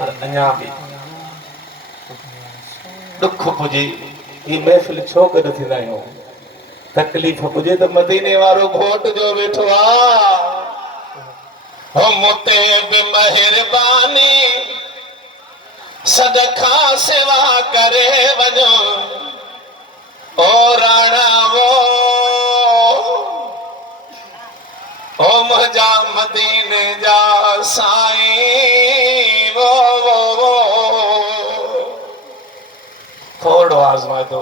पर अञा बि दुख पुजे ही महफ़िल छो गॾु थींदा आहियूं तकलीफ़ पुजे त मदीने वारो घोट जो वेठो हो मुते बि महिरबानी सदका सेवा करे वञो ओ राणा वो ओ मुंहिंजा मदीने जा साईं वो थोड़ो आज़माए थो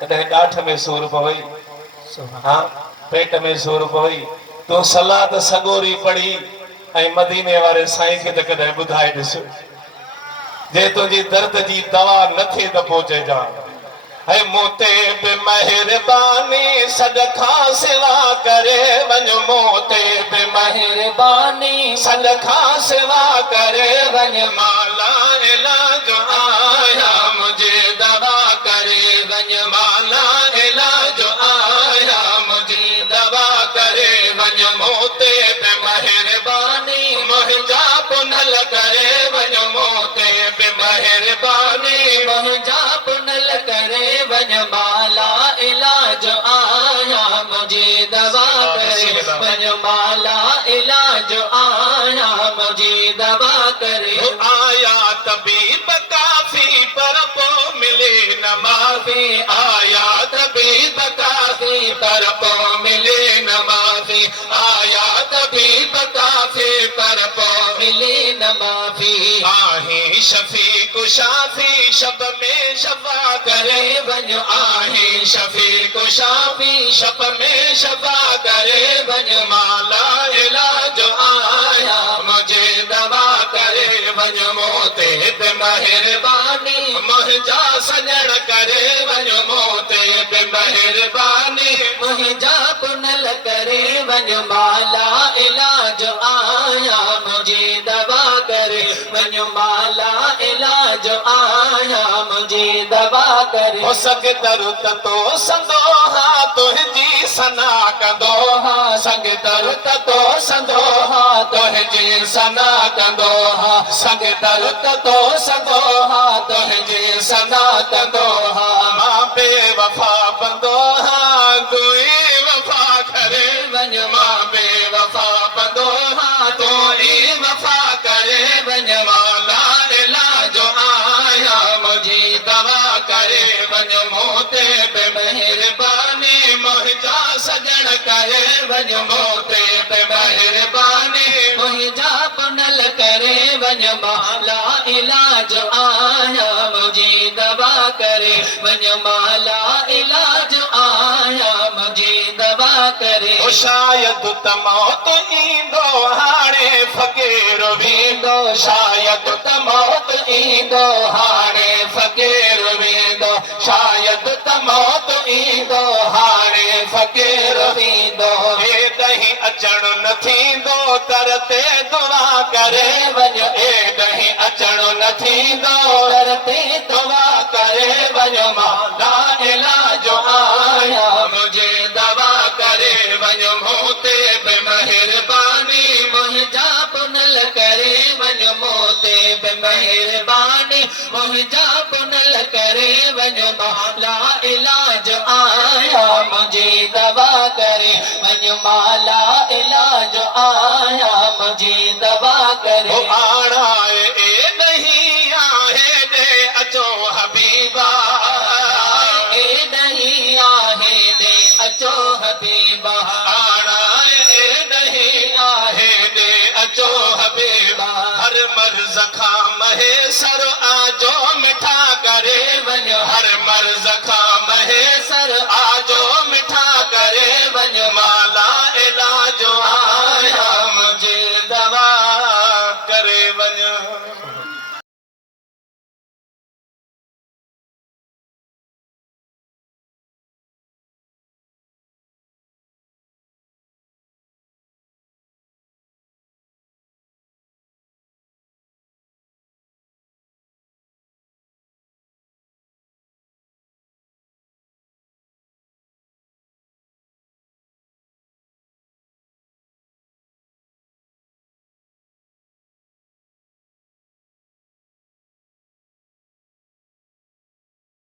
कॾहिं ॾाठ में सूर पवई हाँ पेट में सूर पवई तूं सलाद सगोरी पढ़ी ऐं मदीने वारे साईं खे त कॾहिं ॿुधाए ॾिस जे तुंहिंजी दर्द जी दवा न थिए त पोइ चइजां ऐं मूं ते बि महिरबानी सदका सेवा करे वञो मूं ते बि महिरबानी सदका सेवा करे वञ माला इलाज आया मुझे दवा करे वञ माला इलाज आया मुझे दवा करे वञ मूं ते बि महिरबानी मुंहिंजा पुनल करे वञ मूं ते बि महिरबानी मुंहिंजा पुनल करे वञ माला इलाज आया मुझे दवा करे वञ माला इलाज आया मुझे दवा करे आया तबीब काफी पर पो मिले न माफी आया तबीब काफी पर पो मिले न माफी आया तबीब काफी पर पो मिले न माफी आहे शफी को शाफी शब में शफा करे वञ आहे शफी को शाफी शब में शफा करे वञ माला इलाज आया मुझे दवा करे वञ मोते पे महिरबानी मुंहिंजा सजण करे वञ मोते पे महिरबानी मुंहिंजा पुनल करे वञ माला इलाज आया मुझे दवा करे वञ माला इलाज आया मुझे दवा करे हो सघे दरु त तो संदो हा तुंहिंजी सना कंदो हा सघे दरु त तो संदो हा तुंहिंजी सना कंदो हा सघे दरु त तो संदो हा तुंहिंजी सना कंदो हा मां बेवफा बंदो हा कोई वफा करे वञ मां बेवफा बंदो हा तोई वफा करे वञ माला इलाज आया मुझे दवा करे वञ मोते पे महिरबानी मुंहिंजा सजण करे वञ मोते पे महिरबानी मुंहिंजा पुनल करे वञ माला इलाज आया मुझे दवा करे वञ माला इलाज आया मुझे दवा करे ओ शायद त मौत ईंदो हाणे फ़क़ीर वेंदो शायद त मौत ईंदो हाणे फ़क़ीर वेंदो शायद त मौत ईंदो हाणे फ़क़ीर वेंदो हे ॾहीं अचण न थींदो कर ते दुआ करे वञ हे ॾहीं अचण न थींदो कर ते दुआ करे वञ माला इलाज आया मुझे दवा करे वञ मोते बि महिरबानी मुंहिंजा पुनल करे वञ मोते बि महिरबानी मुंहिंजा पुनल करे वञ माला इलाज आया मुझे दवा करे वञ माला इलाज आया मुझे दवा करे आणाए ए नहीं आहे दे अचो हबीबा ए नहीं आहे दे अचो हबीबा आणाए ए नहीं आहे दे अचो हबीबा हर मर्ज़ खां महे सर